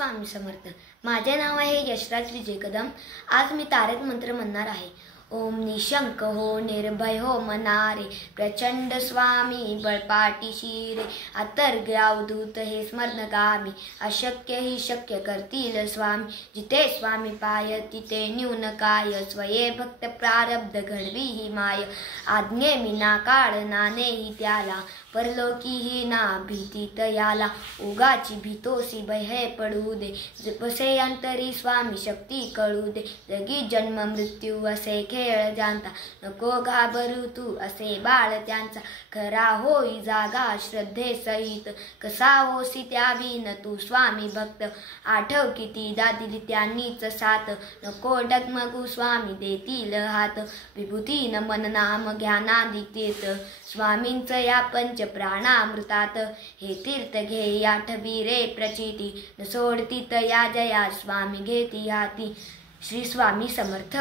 स्वामी समर्थ। माझे नाव आहे यशराज विजय कदम। आज मी तारक मंत्र म्हणणार आहे। ओम निशंक हो निर्भय हो मनारे, प्रचंड स्वामी बळपाठीशी रे। अतर्ग अवधूत हे स्मरणगामी, अशक्य ही शक्य करतील स्वामी। जिथे स्वामी पाय तिथे न्यून काय, स्वये भक्त प्रारब्ध घडवी ही माय। आज्ञे विना काळ नानेही त्याला, परलोकीही ना भीती तयाला। उगाची भीतोसी भय पडू दे, बसे अंतरी स्वामी शक्ती कळू दे। जगी जन्म मृत्यू असे खेळ जाणता, नको घाबरू तू असे बाळ त्यांचा। खरा होई जागा श्रद्धे सहित, कसा होसी त्याविन तू स्वामी भक्त। आठव कितीदा दिली त्यांनीच साथ, नको डगमगू स्वामी देतील हात। विभूतीन मन नाम ज्ञानादितेत, स्वामींच या पंच प्राणामृतात। हे तीर्थ घे आठवी रे प्रचिती, न सोडती तया जया स्वामी घेती हाती। श्री स्वामी समर्थ।